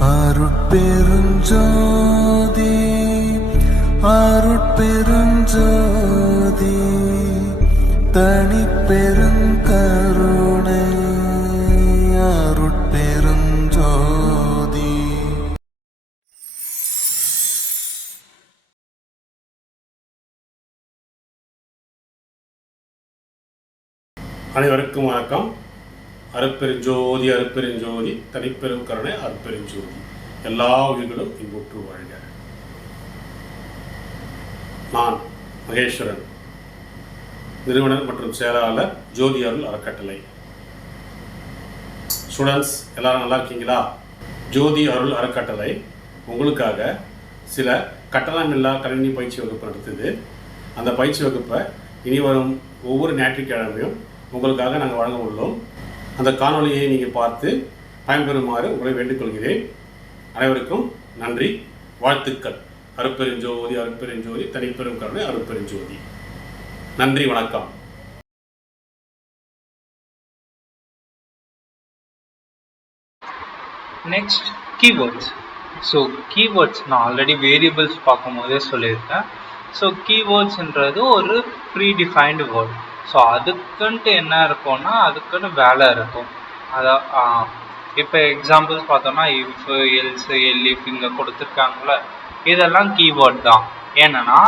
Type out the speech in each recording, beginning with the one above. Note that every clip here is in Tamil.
அருட்பெருஞ்சோதி அருட்பெருஞ்சோதி தனிப்பெருங்கருணை அருட்பெருஞ்சோதி. அனைவருக்கும் வணக்கம். அருப்பெருஞ்சோதி அருப்பெருஞ்சோதி தனிப்பெரும் கருணை அருப்பெருஞ்சோதி. எல்லா உயிர்களும் இன்புற்று வாழ்க. நான் மகேஸ்வரன் நிறுவனர் மற்றும் செயலாளர் ஜோதி அருள் அறக்கட்டளை. ஸ்டூடெண்ட்ஸ் எல்லாரும் நல்லா இருக்கீங்களா? ஜோதி அருள் அறக்கட்டளை உங்களுக்காக சில கட்டணமில்லா கணினி பயிற்சி வகுப்பு நடத்துது. அந்த பயிற்சி வகுப்பை இனி வரும் ஒவ்வொரு ஞாயிற்றுக்கிழமையும் உங்களுக்காக நாங்கள் வழங்க உள்ளோம். அந்த காணொளியை நீங்கள் பார்த்து பயன்பெறுமாறு உங்களை வேண்டிக்கொள்கிறேன் அனைவருக்கும் நன்றி. வாழ்த்துக்கள். அருப்பெருஞ்சோதி அருப்பெருஞ்சோதி தனிப்பெரும் கருணை அருப்பெருஞ்சோதி நன்றி வணக்கம். நெக்ஸ்ட் கீவேர்ட்ஸ் ஸோ கீவேர்ட்ஸ் நான் ஆல்ரெடி வேரியபிள்ஸ் பார்க்கும்போதே சொல்லியிருக்கேன். ஸோ கீவேர்ட்ஸ்ன்றது ஒரு ப்ரீ டிஃபைன்டு வேர்ட் ஸோ அதுக்குன்ட்டு என்ன இருக்கும்னா அதுக்குன்னு வேலை இருக்கும். அதான் இப்போ எக்ஸாம்பிள்ஸ் பார்த்தோம்னா இஃப் எல்ஸ் எல்இஃப் இங்கே கொடுத்துருக்காங்கள இதெல்லாம் கீவேர்ட் தான். ஏன்னா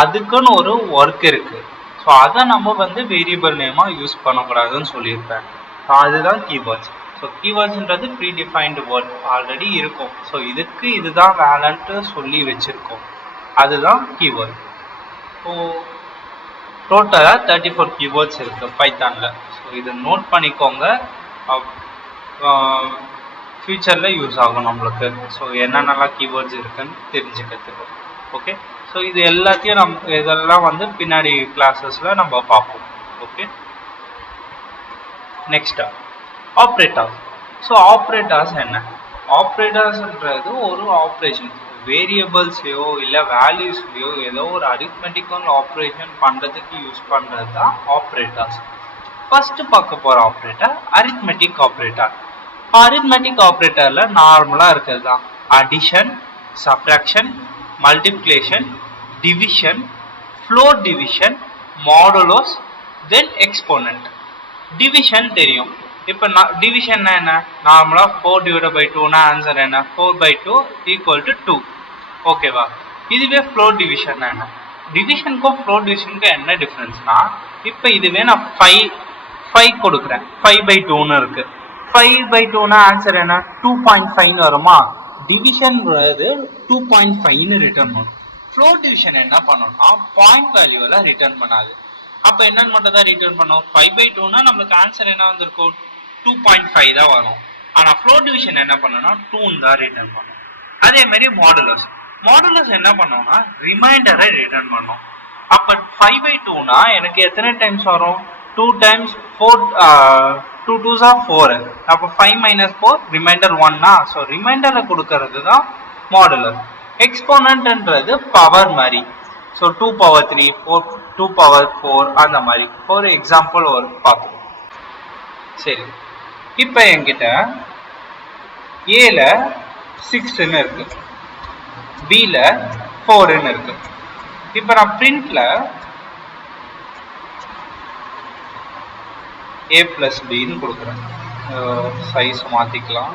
அதுக்குன்னு ஒரு ஒர்க் இருக்குது ஸோ அதை நம்ம வந்து வேரியபிள் நேமாக யூஸ் பண்ணக்கூடாதுன்னு சொல்லியிருப்பேன். ஸோ அதுதான் கீவேர்ட்ஸ் ஸோ கீவேர்ட்ஸ்ன்றது ப்ரீ டிஃபைன்டு வேர்ட் ஆல்ரெடி இருக்கும். ஸோ இதுக்கு இதுதான் வேலைன்ட்டு சொல்லி வச்சுருக்கோம். அதுதான் கீவேர்ட் ஸோ டோட்டலாக தேர்ட்டி ஃபோர் கீவேர்ட்ஸ் இருக்குது பைத்தானில் ஸோ இதை நோட் பண்ணிக்கோங்க. ஃப்யூச்சரில் யூஸ் ஆகும் நம்மளுக்கு. ஸோ என்னென்னலாம் கீவேர்ட்ஸ் இருக்குன்னு தெரிஞ்சுக்கிறதுக்கு. ஓகே ஸோ இது எல்லாத்தையும் நம் இதெல்லாம் வந்து பின்னாடி கிளாஸஸில் நம்ம பார்ப்போம். ஓகே நெக்ஸ்டா ஆப்ரேட்டர்ஸ் ஸோ ஆப்ரேட்டர்ஸ் என்ன? ஆப்ரேட்டர்ஸ்ன்றது ஒரு ஆப்ரேஷன் வேரியபிள்ஸ்லையோ இல்லை வேல்யூஸ்லையோ ஏதோ ஒரு அரித்மெட்டிக்கல் ஆப்ரேஷன் பண்ணுறதுக்கு யூஸ் பண்ணுறது தான் ஆப்ரேட்டர்ஸ் ஃபஸ்ட்டு பார்க்க போகிற ஆப்ரேட்டர் அரித்மெட்டிக் ஆப்ரேட்டர் அரித்மெட்டிக் ஆப்ரேட்டரில் நார்மலாக இருக்கிறது தான் addition subtraction multiplication division floor division modulus then exponent division தெரியும். இப்போ நான் டிவிஷன்னா என்ன? நார்மலாக ஃபோர் டிவைட் பை டூனா ஆன்சர் என்ன? Four by two equal to two ஓகேவா இதுவே ஃப்ளோர் டிவிஷன் என்ன? டிவிஷனுக்கும் ஃப்ளோர் டிவிஷனுக்கும் என்ன டிஃப்ரென்ஸ்னா இப்போ இதுவே நான் ஃபைவ் ஃபைவ் கொடுக்குறேன். ஃபைவ் பை டூன்னு இருக்குது ஃபைவ் பை டூனா ஆன்சர் என்ன? டூ பாயிண்ட் ஃபைவ்னு வருமா? டிவிஷன்றது டூ பாயிண்ட் ஃபைவ்னு ரிட்டர்ன் பண்ணும். ஃப்ளோர் டிவிஷன் என்ன பண்ணணும்னா பாயிண்ட் வேல்யூவில் ரிட்டர்ன் பண்ணாது. அப்போ என்னன்னு மட்டும் தான் ரிட்டர்ன் பண்ணும். ஃபைவ் பை டூனா நம்மளுக்கு ஆன்சர் என்ன வந்திருக்கும்? டூ பாயிண்ட் ஃபைவ் தான் வரும். ஆனால் ஃப்ளோர் டிவிஷன் என்ன பண்ணணும்னா டூன்னு தான் ரிட்டர்ன் பண்ணும். அதே மாதிரி மாடலர்ஸ் மாடுலஸ் என்ன பண்ணோம்னா ரிமைண்டரை ரிட்டர்ன் பண்ணோம். அப்போ ஃபைவ் பை டூனா எனக்கு எத்தனை டைம்ஸ் வரும்? டூ டைம்ஸ் ஃபோர் டூ டூஸா ஃபோர் அப்போ ஃபைவ் மைனஸ் ஃபோர் ரிமைண்டர் ஒன்னா ஸோ ரிமைண்டரை கொடுக்கறது தான் மாடுலர் எக்ஸ்போனன்ட்ன்றது பவர் மாதிரி. So two power three four two power four அந்த மாதிரி. ஒரு எக்ஸாம்பிள் ஒரு பார்ப்போம். சரி. இப்போ என்கிட்ட ஏல சிக்ஸ்ன்னு இருக்குது பியில் ஃபோர்னு இருக்கு. இப்போ நான் பிரிண்ட்ல ஏ பிளஸ் பின்னு கொடுக்குறேன். சைஸ் மாற்றிக்கலாம்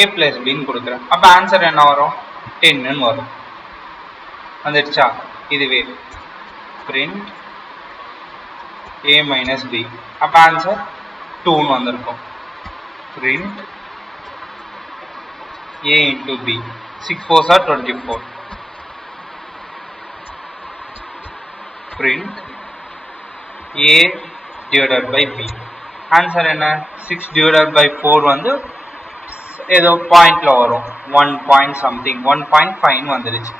ஏ பிளஸ் பின்னு கொடுக்குறேன். அப்போ ஆன்சர் என்ன வரும்? டென்னு வரும். வந்துடுச்சா? இதுவே. பிரிண்ட் ஏ மைனஸ் பி அப்போ ஆன்சர் டூன்னு வந்திருக்கும். Print A a B six 6 4s are 24 print a divided by B answer என்ன? சிக்ஸ் டிவைடட் பை ஃபோர் வந்து ஏதோ பாயிண்ட்ல வரும். One point something one point five வந்துடுச்சு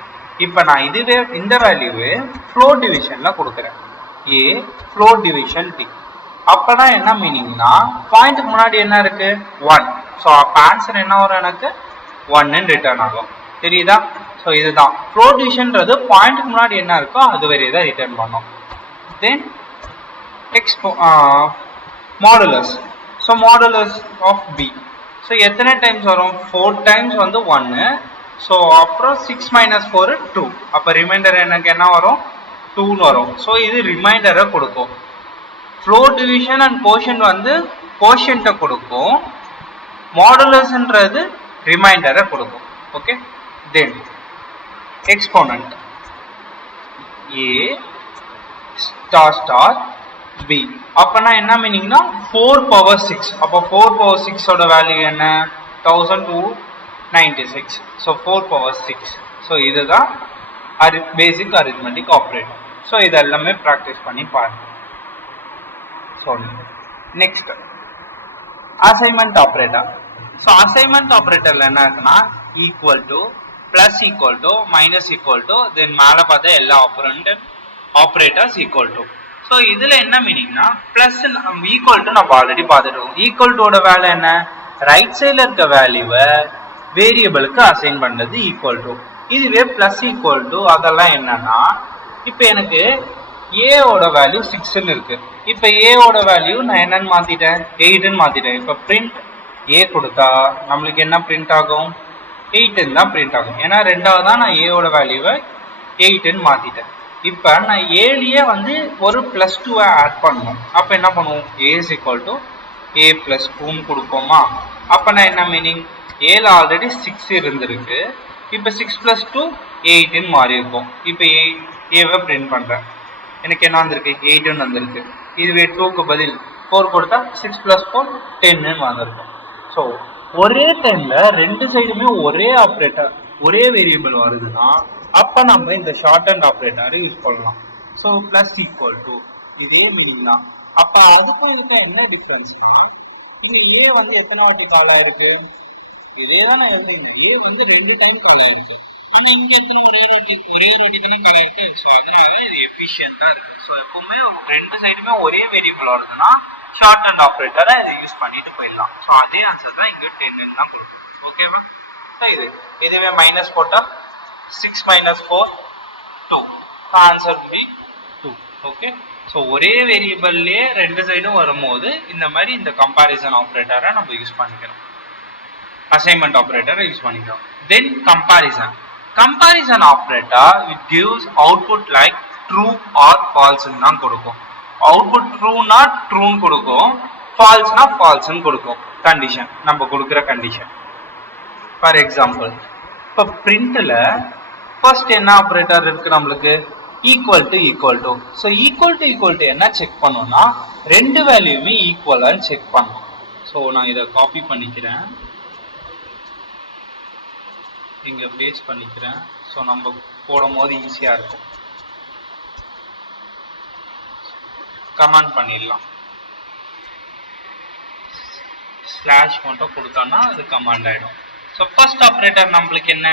இப்போ நான் இதுவே இந்த வேல்யூவே ஃப்ளோர் டிவிஷனில் கொடுக்குறேன். ஏ ஃப்ளோர் டிவிஷன் டி அப்போனா என்ன மீனிங்னா பாயிண்ட்டுக்கு முன்னாடி என்ன இருக்கு? ஒன் ஸோ அப்போ ஆன்சர் என்ன வரும் எனக்கு? ஒன்னு ரிட்டர்ன் ஆகும். தெரியுதா? ஸோ இதுதான். ஃப்ளோ டிவிஷன்றது பாயிண்ட்டுக்கு முன்னாடி என்ன இருக்கோ அது வரையே தான் ரிட்டர்ன் பண்ணும். Then expo modulus so modulus of B so எத்தனை டைம்ஸ் வரும்? ஃபோர் டைம்ஸ் வந்து ஒன்று ஸோ அப்புறம் சிக்ஸ் மைனஸ் ஃபோர் டூ அப்போ ரிமைண்டர் எனக்கு என்ன வரும்? டூன்னு வரும். ஸோ இது ரிமைண்டரை கொடுக்கும். ஃப்ளோ டிவிஷன் அண்ட் கோஷன் வந்து கோஷன்ட்டை கொடுக்கும். மாடுலர்ஸ்ன்றது ரிமைண்டரை கொடுக்கும். Okay then exponent A star star B அப்போனா என்ன மீனிங்னா ஃபோர் பவர் சிக்ஸ் அப்போ ஃபோர் பவர் சிக்ஸோட வேல்யூ என்ன? Thousand two ninety six so four power six so இதுதான் அரி பேசிக் அரித்மெட்டிக் ஆப்ரேட்டர் ஸோ இதெல்லாமே ப்ராக்டிஸ் பண்ணி பாருங்க. சொல்லு next assignment operator so assignment ஆப்ரேட்டர்ல என்ன இருக்குன்னா equal to plus equal to minus equal to then மேலே பார்த்தா எல்லா operand operators equal to so இதில் என்ன மீனிங்னா ப்ளஸ் ஈக்குவல் டு நம்ம ஆல்ரெடி பார்த்துட்டோம் ஈக்குவல் டுவோட வேலை என்ன? ரைட் சைடில் இருக்க வேல்யூவை வேரியபிளுக்கு அசைன் பண்ணுறது ஈக்குவல் டு இதுவே ப்ளஸ் ஈக்குவல் டு அதெல்லாம் என்னன்னா இப்போ எனக்கு ஏவோட வேல்யூ சிக்ஸ்ன்னு இருக்கு. இப்போ ஏவோட வேல்யூ நான் என்னன்னு மாத்திட்டேன்? எயிட்னு மாத்திட்டேன். இப்போ பிரிண்ட் ஏ கொடுத்தா நம்மளுக்கு என்ன பிரிண்ட் ஆகும்? எயிட்டுன்னு தான் பிரிண்ட் ஆகும். ஏன்னா ரெண்டாவது தான் நான் ஏவோட வேல்யூவை எயிட்டுன்னு மாத்திட்டேன். இப்போ நான் ஏழியே வந்து ஒரு ப்ளஸ் டூவை ஆட் பண்ணுவோம் அப்போ என்ன பண்ணுவோம்? A is equal to A plus டூன்னு கொடுப்போமா? அப்போ நான் என்ன மீனிங் ஏல ஆல்ரெடி சிக்ஸ் இருந்திருக்கு. இப்போ சிக்ஸ் ப்ளஸ் டூ எயிட்டுன்னு மாறி இருக்கும் இப்போ எயிட் ஏவை பிரிண்ட் பண்ணுறேன் எனக்கு என்ன வந்திருக்கு? எயிட்டுன்னு வந்திருக்கு. இதுவே டூக்கு பதில் ஃபோர் கொடுத்தா சிக்ஸ் ப்ளஸ் ஃபோர் டென்னு வந்திருக்கும். ஸோ ஒரே டைம்ல ரெண்டு சைடுமே ஒரே ஆப்ரேட்டர் ஒரே வேரியபிள் வருதுன்னா அப்ப நம்ம இந்த ஷார்ட் அண்ட் ஆப்ரேட்டர் யூஸ் பண்ணலாம். ஸோ பிளஸ் ஈக்குவல் டு இதே மீனிங் தான். அப்ப அதுக்கும் இதுக்கும் என்ன டிஃப்ரென்ஸ்னா இங்க ஏ வந்து எத்தனை வாட்டி காலாக இருக்குது இதே தான் நான் எழுதுறீங்க ஏ வந்து ரெண்டு டைம் காலாக இருக்குது ஆனா இங்க எத்தனை ஒரே வாட்டி ஒரே வாட்டி தானே கால் இருக்கு. ஸோ அதனால இது எஃபிஷியண்டா இருக்கு. ஸோ எப்பவுமே ரெண்டு சைடுமே ஒரே வேரியபிள் வருதுன்னா ஷார்ட் அண்ட் ஆப்ரேட்டரை இதை யூஸ் பண்ணிட்டு போயிடலாம். ஸோ அதே ஆன்சர் தான் இங்க டென்னு தான் கொடுக்கும் ஓகேவா இது இதுவே மைனஸ் போட்டா six minus four two answer B two okay so ஒரே வேரியபிள்லேயே ரெண்டு சைடும் வரும்போது இந்த மாதிரி இந்த கம்பாரிசன் ஆப்ரேட்டரை நம்ம யூஸ் பண்ணிக்கிறோம். அசைன்மெண்ட் ஆப்ரேட்டரை யூஸ் பண்ணிக்கிறோம். Then comparison comparison operator it gives output like true or ஃபால்ஸ்ன்னு தான் கொடுக்கும். அவுட்புட் ட்ரூனா ட்ரூன்னு கொடுக்கும். ஃபால்ஸ்னா ஃபால்ஸ்ன்னு கொடுக்கும். கண்டிஷன் நம்ம கொடுக்குற கண்டிஷன் ஃபார் எக்ஸாம்பிள் இப்போ பிரிண்ட்டில் ஃபர்ஸ்ட் என்ன ஆப்ரேட்டர் இருக்கு நம்மளுக்கு? Equal to equal to so equal to equal to என்ன செக் பண்ணோம்னா ரெண்டு வேல்யூமே ஈக்குவலான்னு செக் பண்ணும். ஸோ நான் இதை காப்பி பண்ணிக்கிறேன். இங்கே பேஸ் பண்ணிக்கிறேன். ஸோ நம்ம போடும் போது ஈஸியாக இருக்கும். கமெண்ட் பண்ணிடலாம். ஸ்லாஷ் மட்டும் கொடுத்தோன்னா அது கமாண்ட் ஆகிடும் ஸோ ஃபர்ஸ்ட் ஆப்ரேட்டர் நம்மளுக்கு என்ன?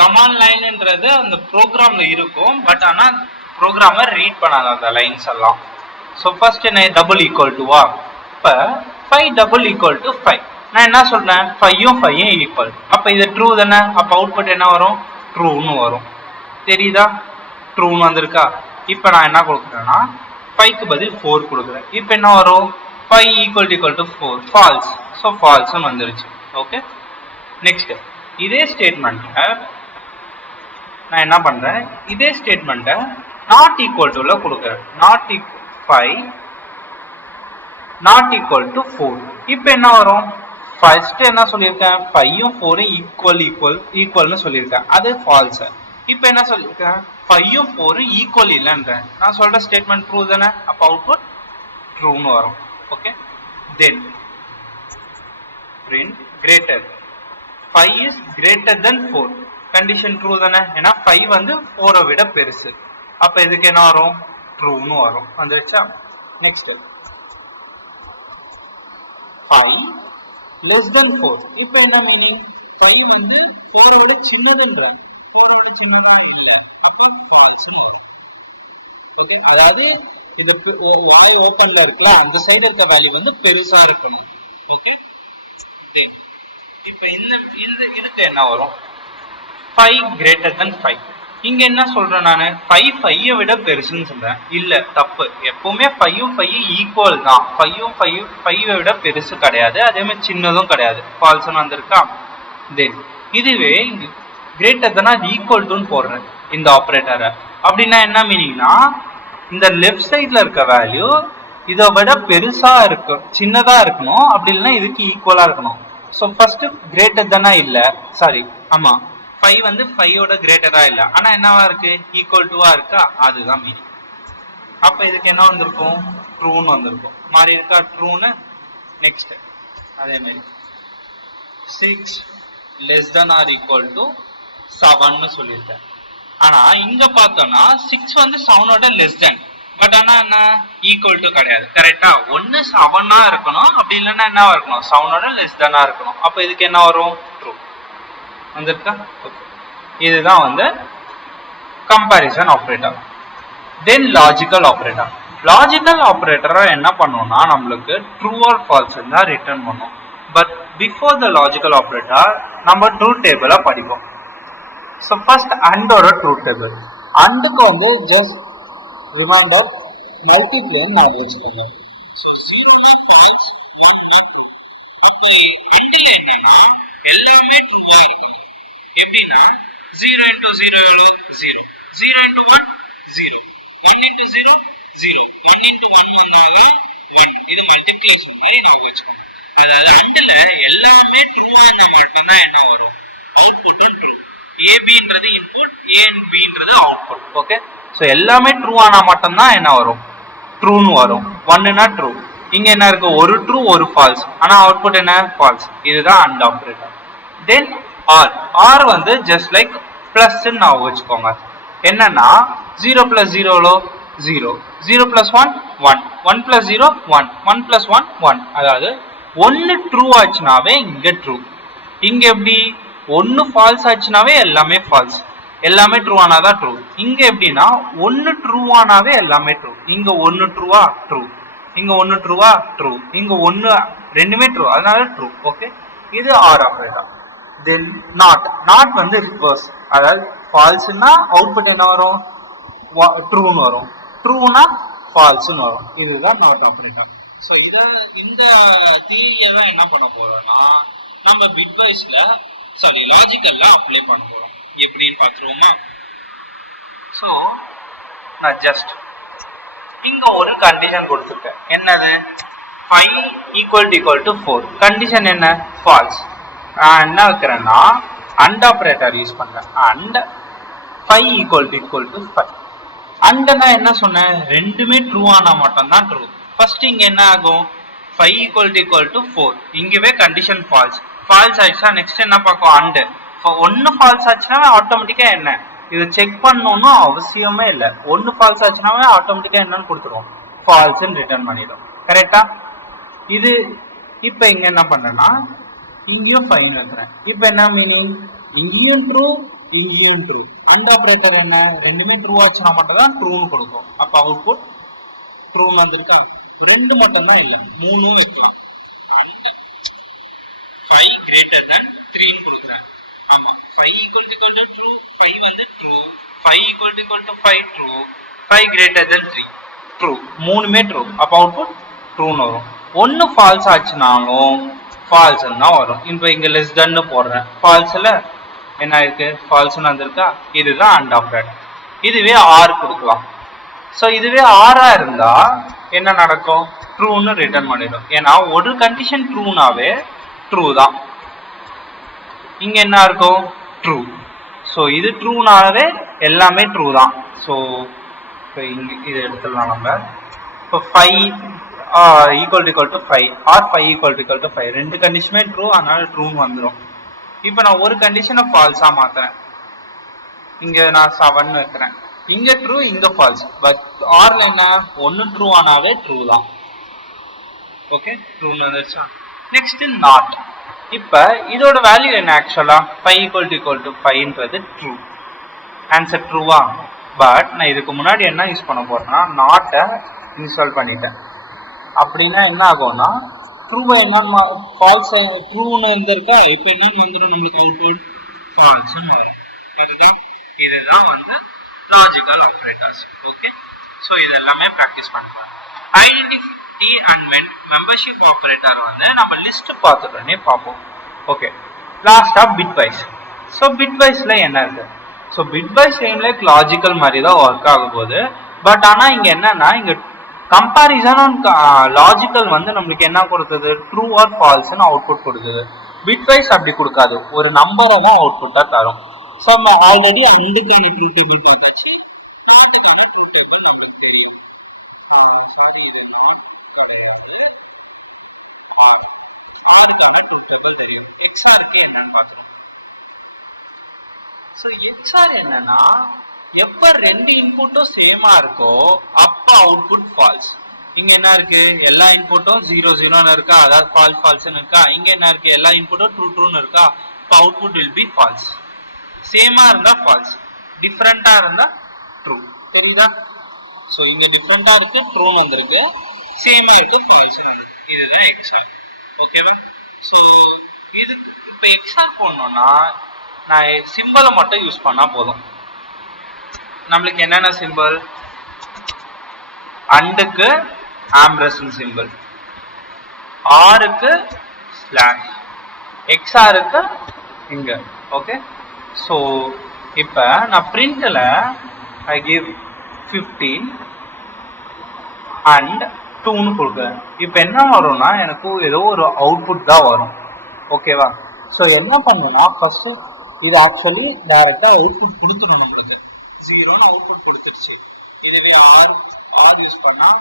கமாண்ட் லைன்ன்றது அந்த ப்ரோக்ராமில் இருக்கும். பட் ஆனால் ப்ரோக்ராமை ரீட் பண்ணாது அந்த லைன்ஸ் எல்லாம். ஸோ ஃபர்ஸ்ட் என்ன? டபுள் ஈக்குவல் டுவா இப்போ five double equal to five நான் என்ன சொல்றேன்? ஃபையும் ஃபையும் ஈக்குவல் அப்போ இது ட்ரூ தானே? அப்போ அவுட்புட் என்ன வரும்? ட்ரூன்னு வரும். தெரியுதா? ட்ரூன்னு வந்திருக்கா? இப்போ நான் என்ன கொடுக்குறேன்னா ஃபைவ்க்கு பதில் ஃபோர் கொடுக்குறேன். இப்போ என்ன வரும்? Five equal equal to four false so ஃபால்ஸ்னு வந்துருச்சு. ஓகே நெக்ஸ்ட் இதே ஸ்டேட்மெண்ட்டை நான் என்ன பண்ணுறேன் இதே ஸ்டேட்மெண்ட்டை நாட் ஈக்குவல் டுல கொடுக்குறேன். Not equal five not equal to four இப்போ என்ன வரும்? ஃபர்ஸ்ட் என்ன சொல்லியிருக்கேன்? ஃபையும் ஃபோரும் ஈக்குவல் ஈக்குவல் ஈக்குவல்னு சொல்லியிருக்கேன். அது ஃபால்ஸ் இப்போ என்ன சொல்லியிருக்கேன்? ஃபையும் ஃபோரும் ஈக்குவல் இல்லைன்றேன். நான் சொல்கிற ஸ்டேட்மெண்ட் ட்ரூ தானே? அப்போ அவுட்புட் ட்ரூன்னு வரும். Okay then print greater. 5 is greater than 4 condition true தானே? ஏன்னா 5 வந்து 4 விட பெருசு. அப்ப இதுக்கு என்ன வரும்? ட்ரூன்னு வரும். வந்துருச்சா நெக்ஸ்ட் 5 லெஸ் தென் ஃபோர் இப்போ என்ன மீனிங் ஃபைவ் வந்து ஃபோரை விட சின்னதுன்றாங்க. 4 விட சின்னதா இல்ல. அப்ப ஃபால்ஸ்னு வரும். ஓகே அதாவது இந்த வாய் ஓப்பன்ல இருக்குல்ல அந்த சைடு இருக்க வேல்யூ வந்து பெருசா இருக்கணும். ஓகே இப்ப இந்த இந்த இதுக்கு என்ன வரும்? ஃபைவ் கிரேட்டர் தென் ஃபைவ் இங்க என்ன சொல்றேன் நான்? ஃபைவ் ஃபைவை விட பெருசுன்னு சொல்றேன். இல்ல தப்பு. எப்பவுமே ஃபைவும் ஃபைவ் ஈக்குவல் தான். ஃபைவும் ஃபைவ் ஃபைவை விட பெருசு கிடையாது. அதே மாதிரி சின்னதும் கிடையாது. ஃபால்ஸ்னு வந்திருக்கா? தென் இதுவே கிரேட்டர் கிரேட்டர் அது ஈக்குவல் டுன்னு போடுறேன் இந்த ஆப்ரேட்டரை அப்படின்னா என்ன மீனிங்னா இந்த லெஃப்ட் சைட்ல இருக்க வேல்யூ இதை விட பெருசா இருக்கும் சின்னதா இருக்கணும். அப்படி இல்லைன்னா இதுக்கு ஈக்குவலா இருக்கணும். ஸோ ஃபர்ஸ்ட் கிரேட்டர் தானே இல்லை. சாரி ஆமா. ஃபைவ் வந்து ஃபைவோட கிரேட்டரா இல்லை. ஆனா என்னவா இருக்கு? ஈக்குவல் டுவா இருக்கா? அதுதான் மீனிங் அப்ப இதுக்கு என்ன வந்திருக்கும்? ட்ரூன்னு வந்திருக்கும். மாறி இருக்கா? ட்ரூன்னு நெக்ஸ்ட் அதே மாதிரி. Six less than or equal to செவன்னு சொல்லியிருக்கேன். ஆனா இங்க பார்த்தோம்னா சிக்ஸ் வந்து செவனோட லெஸ் தென் பட் ஆனா என்ன? ஈக்குவல் டு கிடையாது. கரெக்டா ஒன்னு செவனா இருக்கணும். அப்படி இல்லைன்னா என்னவாக இருக்கணும்? செவனோட லெஸ் தென்னா இருக்கணும். அப்ப இதுக்கு என்ன வரும்? வந்திருக்கா? இதுதான் வந்து comparison operator then logical operator logical ஆப்ரேட்டரை என்ன பண்ணுவோம்னா நம்மளுக்கு ட்ரூ ஆர் ஃபால்ஸ் தான் ரிட்டர்ன் பண்ணும். But before the logical operator நம்ம ட்ரூ டேபிளை படிப்போம். ஸோ ஃபர்ஸ்ட் அண்டோட ட்ரூ டேபிள் அண்டுக்கு வந்து ஜஸ்ட் ரிமைண்டர் மல்டிப்ளேன் நான் வச்சுக்கோங்க. ஸோ என்னன்னா எல்லாமே ட்ரூவா இருக்கும். எப்படின்னா ஜீரோ இன்டூ ஜீரோ எவ்வளோ zero zero into one zero one into zero zero one into one வந்தாங்க ஒன் இது மல்டிப்ளிகேஷன் மாதிரி ஞாபகம் வச்சுக்கோங்க. அதாவது அண்டில் எல்லாமே ட்ரூவா இருந்தால் மட்டும்தான் என்ன வரும்? அவுட்புட்டும் ட்ரூ ஏபின்றது இன்புட் ஏ அண்ட் பின்றது அவுட்புட் ஓகே ஸோ எல்லாமே ட்ரூ ஆனா மட்டும்தான் என்ன வரும்? ட்ரூன்னு வரும். ஒன்னுனா ட்ரூ இங்க என்ன இருக்கு? ஒரு ட்ரூ ஒரு ஃபால்ஸ் ஆனா அவுட்புட் என்ன? ஃபால்ஸ் இதுதான் and operator then or or வந்து ஜஸ்ட் லைக் பிளஸ் நான் வச்சுக்கோங்க. என்னன்னா zero plus ஜீரோலோ zero zero plus one one one plus zero one one plus one one அதாவது ஒன்று ட்ரூ ஆச்சுனாவே இங்கே ட்ரூ இங்கே எப்படி? ஒன்று ஃபால்ஸ் ஆச்சுனாவே எல்லாமே ஃபால்ஸ் எல்லாமே ட்ரூ ஆனாதான் ட்ரூ இங்கே எப்படின்னா ஒன்று ட்ரூ ஆனாவே எல்லாமே ட்ரூ இங்கே ஒன்று ட்ரூவா ட்ரூ இங்கே ஒன்று ட்ரூவா ட்ரூ இங்கே ஒன்று ரெண்டுமே ட்ரூ அதனால ட்ரூ ஓகே இது or operator then not not வந்து ரிவர்ஸ் அதாவது ஃபால்ஸ்னா அவுட்புட் என்ன வரும்? ட்ரூன்னு வரும். ட்ரூனா ஃபால்ஸ்னு வரும். இதுதான் நாட் ஆப்ரேட்டர் ஸோ இதை இந்த தியரியை தான் என்ன பண்ண போறோம்னா நம்ம பிட்வைஸ்ல சாரி லாஜிக்கல்ல அப்ளை பண்ண போறோம். எப்படின்னு பார்த்துருவோமா? ஸோ நான் ஜஸ்ட் இங்க ஒரு கண்டிஷன் கொடுத்துருக்கேன். என்னது? Five equal to equal to four condition என்ன? ஃபால்ஸ் என்ன வைக்கிறேன்னா அண்ட் ஆப்ரேட்டர் யூஸ் பண்றேன். And five equal to equal to five antenna என்ன சொன்னேன்? ரெண்டுமே ட்ரூ ஆனா மட்டும்தான் ட்ரூ ஃபர்ஸ்ட் இங்க என்ன ஆகும்? Five equal to equal to four இங்கவே condition false false ஆயிடுச்சா நெக்ஸ்ட் என்ன பார்க்கும்? அண்டு ஒன்னு ஃபால்ஸ் ஆச்சுன்னா ஆட்டோமேட்டிக்கா என்ன? இது செக் பண்ணணும்னு அவசியமே இல்லை. ஒன்னு ஃபால்ஸ் ஆச்சுனாவே ஆட்டோமேட்டிக்கா என்னன்னு கொடுத்துருவோம். ஃபால்ஸ்ன்னு ரிட்டர்ன் பண்ணிடும் கரெக்டா இது இப்போ இங்க என்ன பண்றேன்னா இங்கேயும் ஃபைன் வைக்கிறேன். இப்போ என்ன மீனிங் இங்கேயும் ட்ரூ இங்கேயும் ட்ரூ அந்த ஆப்ரேட்டர் என்ன? ரெண்டுமே ட்ரூ ஆச்சுன்னா மட்டும் தான் ட்ரூன்னு கொடுக்கும். அப்போ அவுட்புட் ட்ரூன்னு வந்திருக்கா ரெண்டு மட்டும் தான் இல்லை. மூணும் வைக்கலாம். ஃபைவ் கிரேட்டர் தென் த்ரீன்னு கொடுக்குறேன். ஆமாம் five equal equal to true five வந்து true five equal equal to five true five greater then three true மூணுமே ட்ரூ அப்போ அவுட்புட் ட்ரூன்னு வரும். ஒன்று ஃபால்ஸ் ஆச்சுனாலும் ஃபால்ஸ்ன்னு தான் வரும். இப்போ இங்கே லெஸ் தன்னு போடுறேன். ஃபால்ஸில் என்ன ஆயிருக்கு? ஃபால்ஸ்னு வந்திருக்கா? இதுதான் அண்ட் ஆப்ரேட் இதுவே ஆர் கொடுக்கலாம். ஸோ இதுவே ஆறாக இருந்தா என்ன நடக்கும்? ட்ரூன்னு ரிட்டர்ன் பண்ணிடும். ஏன்னா ஒரு கண்டிஷன் ட்ரூனாவே ட்ரூ தான். இங்க என்ன இருக்கும்? ட்ரூ ஸோ இது ட்ரூனாவே எல்லாமே ட்ரூ தான். ஸோ இப்போ இங்க இது எடுத்துடலாம் நம்ம. இப்போ five equal equal to five or five equal equal to five ரெண்டு கண்டிஷனுமே ட்ரூ அதனால ட்ரூன்னு வந்துடும் இப்போ நான் ஒரு கண்டிஷனை ஃபால்ஸா மாத்துறேன். இங்க நான் செவன் வைக்கிறேன். இங்க ட்ரூ இங்க ஃபால்ஸ் பட் ஆர்ல என்ன? ஒன்னு ட்ரூ ஆனாவே ட்ரூ தான். ஓகே ட்ரூன்னு வந்துருச்சா? நெக்ஸ்ட் நாட் இப்ப இதோட வேல்யூ என்ன ஆக்சுவலா five equal to equal to ஃபைவ்ன்றது true answer ட்ரூவா பட் நான் இதுக்கு முன்னாடி என்ன யூஸ் பண்ண போறேன்னா நாட்டை இன்ஸ்டால் பண்ணிட்டேன். அப்படின்னா என்ன ஆகும்னா ட்ரூவை என்னன்னு ஃபால்ஸ் ட்ரூன்னு இருந்திருக்கா? இப்போ என்னன்னு வந்துடும் நம்மளுக்கு அவுட்புட் ஃபால்ஸ்னு வரும். அதுதான் இதுதான் வந்து லாஜிக்கல் ஆப்ரேட்டர்ஸ் ஓகே ஸோ இது எல்லாமே ப்ராக்டிஸ் பண்ணுறோம் identity and men membership operator வந்து நம்ம லிஸ்ட் பார்த்துட்டோன்னே பார்ப்போம். ஓகே லாஸ்டாக பிட் வைஸ் ஸோ பிட் வைஸில் என்ன இருக்கு? ஸோ பிட் வைஸ் சேம்ல லாஜிக்கல் மாதிரி தான் ஒர்க் ஆகும் போது பட் ஆனால் இங்கே என்னன்னா இங்கே கம்பாரிசன் லாஜிக்கல் uh, வந்து நம்மளுக்கு என்ன கொடுத்தது? ட்ரூ ஆர் ஃபால்ஸ்னு அவுட்புட் கொடுக்குது. பிட் வைஸ் அப்படி கொடுக்காது. ஒரு நம்பரை தான் அவுட்புட்டாக தரும். ஸோ நம்ம ஆல்ரெடி அண்டுக்கான ட்ரூ டேபிள் பார்த்தாச்சு நாட்டுக்கான ட்ரூ டேபிள் நம்மளுக்கு தெரியும். சாரி இது நாட் கிடையாது. ஆர் ஆருக்கான ட்ரூ டேபிள் தெரியும் எக்ஸ்ஆருக்கு என்னன்னு பார்த்துக்கலாம் ஸோ எக்ஸ்ஆர் என்னன்னா எப்ப ரெண்டு இன்புட்டும் சேமா இருக்கோ அப்ப அவுட்புட் ஃபால்ஸ் இங்க என்ன இருக்கு? எல்லா இன்புட்டும் ஜீரோ ஜீரோன்னு இருக்கா? அதாவது ஃபால்ஸ் ஃபால்ஸ்னு இருக்கா? இங்க என்ன இருக்கு? எல்லா இன்புட்டும் ட்ரூ ட்ரூன்னு இருக்கா? இப்போ அவுட்புட் வில் பி ஃபால்ஸ் சேமா இருந்தா ஃபால்ஸ் டிஃப்ரெண்டா இருந்தா ட்ரூ தெரியுதா? ஸோ இங்க டிஃப்ரெண்டா இருக்கு ட்ரூன்னு வந்திருக்கு. சேமா இருக்கு ஃபால்ஸ் இதுதான் எக்ஸாம் ஓகேவா ஸோ இது இப்போ எக்ஸாம் போடணும்னா நான் சிம்பிளை மட்டும் யூஸ் பண்ணா போதும். நம்மளுக்கு என்னென்ன சிம்பிள் அண்டுக்கு ஆம்ரசன் சிம்பிள் ஆருக்கு ஸ்லாஷ் எக்ஸ்ஆருக்கு இங்க ஓகே ஸோ இப்போ நான் பிரிண்டில் ஐ கிவ் ஃபிஃப்டீன் அண்ட் டூன்னு கொடுக்குறேன். இப்போ என்ன வரும்னா எனக்கு ஏதோ ஒரு அவுட்புட் தான் வரும். ஓகேவா ஸோ என்ன பண்ணுன்னா ஃபர்ஸ்ட் இது ஆக்சுவலி டைரெக்டாக அவுட்புட் கொடுத்துடும் நம்மளுக்கு ஜீரோன்னு அவுட்புட் கொடுத்துருச்சு இதுவே ஆர் ஆர் யூஸ் பண்ணால்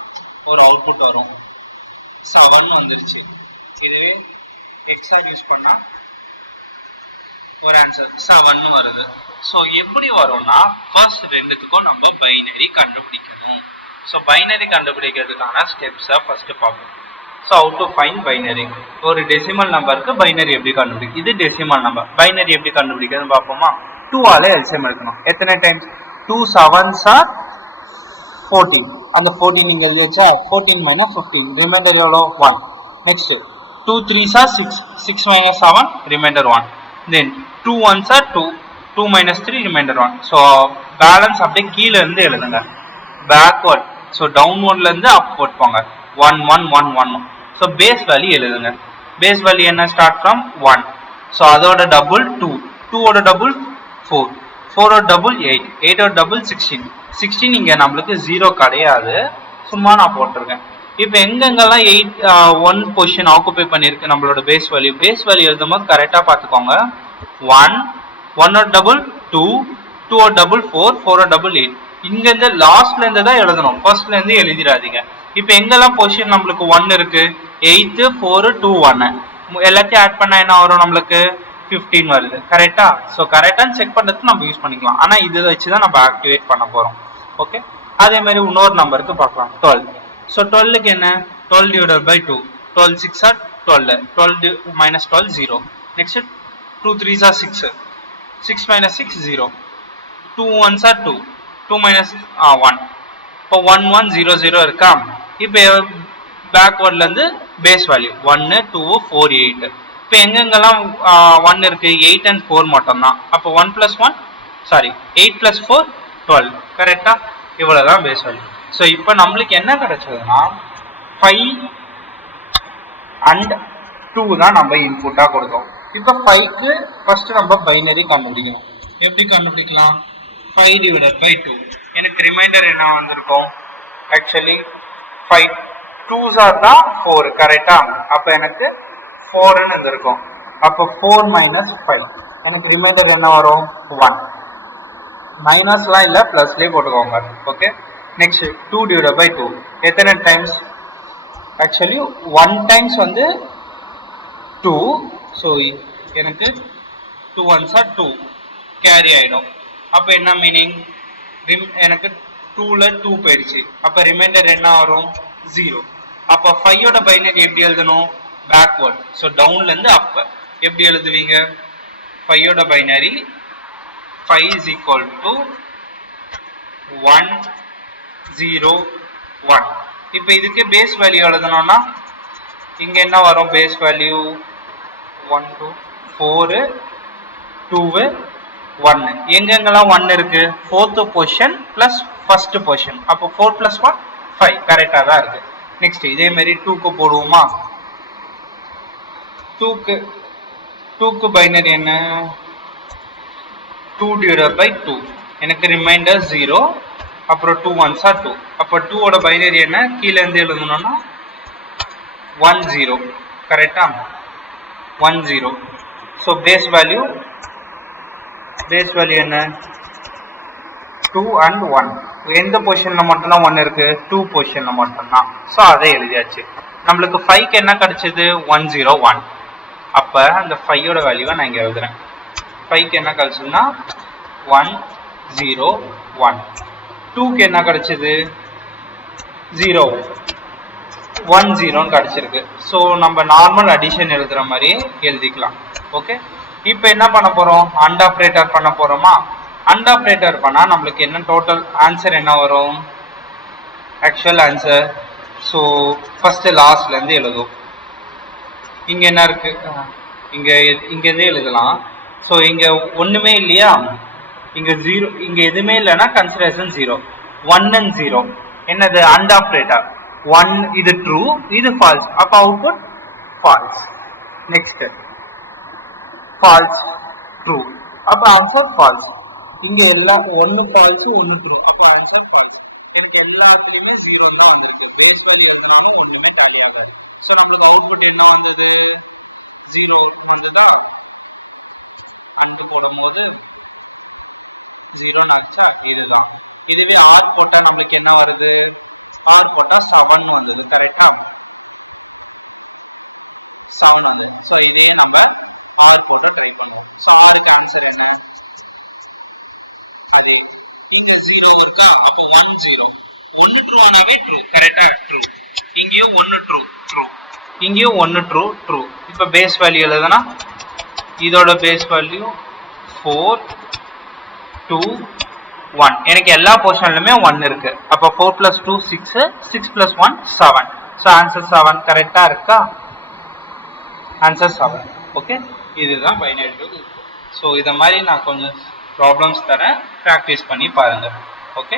ஒரு அவுட்புட் வரும். செவன் வந்துருச்சு. இதுவே எக்ஸ்ஆர் யூஸ் பண்ணால் ஒரு ஆன்சர் செவன் வருது. ஸோ எப்படி வரும்னா ஃபர்ஸ்ட் ரெண்டுத்துக்கும் நம்ம பைனரி கண்டுபிடிக்கணும். ஸோ பைனரி கண்டுபிடிக்கிறதுக்கான ஸ்டெப்ஸை ஃபர்ஸ்ட் பார்ப்போம். So out to fine binary ஒரு டெசிமல் நம்பருக்கு பைனரி எப்படி கண்டுபிடிக்கும் இது டெசிமல் நம்பர் பைனரி எப்படி கண்டுபிடிக்கிறதுன்னு பார்ப்போமா? டூ ஆலே எல்சிஎம் எடுக்கணும். எத்தனை times two sevens or fourteen அந்த ஃபோர்டீன் இங்கே எழுதியாச்சா? ஃபோர்டீன் மைனஸ் ஃபிஃப்டீன் ரிமைண்டர் எவ்வளோ one next two threes or six six minus seven remainder one then two ones or two two minus three remainder one so balance அப்படியே கீழே இருந்து எழுதுங்க. பேக்வர்ட் ஸோ டவுன்வர்ட்லேருந்து அப்வர்ட் போங்க. One one one one so base value எழுதுங்க. பேஸ் வேல்யூ என்ன? ஸ்டார்ட் ஃப்ரம் ஒன் ஸோ அதோட டபுள் டூ டூவோட டபுள் ஃபோர் ஃபோரோட டபுள் எயிட் எயிட்டோட டபுள் சிக்ஸ்டீன் சிக்ஸ்டீன் இங்கே நம்மளுக்கு ஜீரோ கிடையாது. சும்மா நான் போட்டிருக்கேன். இப்போ எங்கெங்கெல்லாம் எயிட் ஒன் பொசிஷன் ஆக்குபை பண்ணியிருக்கு நம்மளோட பேஸ் வேல்யூ பேஸ் வேல்யூ எழுதும் போது கரெக்டாக பார்த்துக்கோங்க. ஒன் ஒன் ஒன்னோட double two two oh double four ஃபோரோட டபுள் எயிட் இங்கேருந்து லாஸ்ட்லேருந்து தான் எழுதணும். ஃபர்ஸ்ட்லேருந்து எழுதிடாதீங்க. இப்போ எங்கெல்லாம் பொசிஷன் நம்மளுக்கு ஒன் இருக்கு? எயித்து ஃபோரு டூ ஒன்னு எல்லாத்தையும் ஆட் பண்ணால் என்ன வரும் நம்மளுக்கு? ஃபிஃப்டீன் வருது. கரெக்டா ஸோ கரெக்டான்னு செக் பண்ணுறதுக்கு நம்ம யூஸ் பண்ணிக்கலாம். ஆனால் இதை வச்சு தான் நம்ம ஆக்டிவேட் பண்ண போகிறோம் ஓகே அதே மாதிரி இன்னொரு நம்பருக்கு பார்க்கலாம். டுவெல் ஸோ டுவெல்லுக்கு என்ன? Twelve divided by two twelve six or twelve twelve minus twelve zero next two threes or six six minus six zero two ones or two two minus one இப்போ ஒன் ஒன் ஜீரோ ஜீரோ இருக்கா? இப்போ பேக்வேர்ட்லேருந்து பேஸ் வேல்யூ ஒன்று டூ ஃபோர் எயிட் இப்போ எங்கெங்கெல்லாம் ஒன் இருக்கு? எயிட் அண்ட் ஃபோர் மட்டும்தான். அப்போ one plus one sorry eight plus four twelve கரெக்டா இவ்வளோ தான் பேஸ் வேல்யூ ஸோ இப்போ நம்மளுக்கு என்ன கிடைச்சதுன்னா ஃபைவ் அண்ட் டூ தான் நம்ம இன்புட்டாக கொடுத்தோம். இப்போ ஃபைவ்க்கு ஃபர்ஸ்ட் நம்ம பைனரி கண்டுபிடிக்கணும். எப்படி கண்டுபிடிக்கலாம்? ஃபைவ் டிவைடட் பை டூ எனக்கு ரிமைண்டர் என்ன வந்திருக்கும்? ஆக்சுவலி ஃபைவ் டூஸ் ஆர் தான் ஃபோர் கரெக்டா அப்போ எனக்கு ஃபோர்னு இருந்திருக்கும் அப்போ ஃபோர் மைனஸ் ஃபைவ் எனக்கு ரிமைண்டர் என்ன வரும்? ஒன் மைனஸ்லாம் இல்லை ப்ளஸ்லேயே போட்டுக்கோங்க. Okay next two divide by two எத்தனை டைம்ஸ் ஆக்சுவலி ஒன் டைம்ஸ் வந்து டூ ஸோ எனக்கு two ones or two carry ஆகிடும் அப்போ என்ன மீனிங் ரிம் எனக்கு டூவில் டூ போயிடுச்சு. அப்போ ரிமைண்டர் என்ன வரும்? ஜீரோ அப்போ ஃபையோட பைனரி எப்படி எழுதணும்? பேக்வர்ட் ஸோ டவுன்லேருந்து அப்போ எப்படி எழுதுவீங்க? ஃபையோட binary five is equal to one zero one இப்போ இதுக்கு பேஸ் வேல்யூ எழுதணும்னா இங்கே என்ன வரும்? Base value one two four two ஒன்னு எங்கெங்கெல்லாம் ஒன் இருக்கு? Fourth position plus first position அப்போ ஃபோர் ப்ளஸ் ஒன் ஃபைவ் கரெக்டாக தான் இருக்கு. நெக்ஸ்ட் இதே மாதிரி டூக்கு போடுவோமா? டூக்கு டூக்கு பைனரி என்ன? டூ டிவைட் பை டூ எனக்கு ரிமைண்டர் ஜீரோ அப்புறம் டூ ஒன்ஸா டூ அப்போ டூவோட பைனரி என்ன? கீழேருந்து எழுதணும்னா ஒன் ஜீரோ கரெக்டா one zero so base value base value என்ன? டூ அண்ட் ஒன் எந்த பொசிஷனில் மட்டும்தான் ஒன் இருக்கு? டூ பொசிஷனில் மட்டும்தான். ஸோ அதை எழுதியாச்சு. நம்மளுக்கு ஃபைவ்க்கு என்ன கிடைச்சது? ஒன் ஜீரோ ஒன் அப்போ அந்த ஃபையோட வேல்யூவை நான் இங்கே எழுதுறேன். ஃபைவ்க்கு என்ன கிடச்சதுன்னா ஒன் ஜீரோ ஒன் டூக்கு என்ன கிடச்சிது? ஜீரோ ஒன் ஜீரோன்னு கிடச்சிருக்கு. ஸோ நம்ம நார்மல் அடிஷன் எழுதுகிற மாதிரி எழுதிக்கலாம். ஓகே இப்போ என்ன பண்ண போகிறோம் அண்ட் ஆப்ரேட்டர் பண்ண போகிறோமா அண்ட் ஆப்ரேட்டர் பண்ணால் நம்மளுக்கு என்ன டோட்டல் ஆன்சர் என்ன வரும்? ஆக்சுவல் ஆன்சர் ஸோ ஃபஸ்ட்டு லாஸ்ட்லேருந்து எழுதும் இங்கே என்ன இருக்குது இங்கே இங்கேருந்தே எழுதலாம். ஸோ இங்கே ஒன்றுமே இல்லையா? இங்கே ஜீரோ இங்கே எதுவுமே இல்லைன்னா consideration zero one and zero என்னது? அண்ட் ஆப்ரேட்டர் ஒன் இது ட்ரூ இது ஃபால்ஸ் அப்போ output false next false true அப்போ ஆன்சர் ஃபால்ஸ் இங்கே எல்லா ஒன்று ஃபால்ஸ் ஒன்று ட்ரூ அப்போ ஆன்சர் ஃபால்ஸ் எனக்கு எல்லாத்துலேயுமே ஜீரோ தான் வந்திருக்கு. பேஸ் வைஸ் எழுதினாலும் ஒன்றுமே கிடையாது ஸோ நம்மளுக்கு அவுட்புட் என்ன வந்தது? ஜீரோ அன்பு அண்டு போடும்போது ஜீரோ ஆச்சா இதுதான். இதுவே ஆட் போட்டா நமக்கு என்ன வருது? ஆட் போட்டா செவன் வந்தது. கரெக்டா செவன் வந்தது. ஸோ இதே நம்ம ஆட் போட்டு ட்ரை பண்ணுவோம் ஸோ ஆளுக்கு ஆன்சர் என்ன? அதே இங்க ஜீரோ இருக்கா? அப்போ ஒன் ஜீரோ ஒன்னு ட்ரூ ஆனாவே ட்ரூ கரெக்டா ட்ரூ இங்கேயும் ஒன்னு ட்ரூ ட்ரூ இங்கேயும் ஒன்னு ட்ரூ ட்ரூ இப்போ பேஸ் வேல்யூ எழுதுனா இதோட base value four two one எனக்கு எல்லா பொசிஷன்லுமே ஒன் இருக்கு. அப்போ four plus two six six plus one seven so answer seven கரெக்டாக இருக்கா? ஆன்சர் செவன் ஓகே இதுதான் பைனரி ஸோ இதை மாதிரி நான் கொஞ்சம் ப்ராப்ளம்ஸ் தரேன். ப்ராக்டிஸ் பண்ணி பாருங்க. ஓகே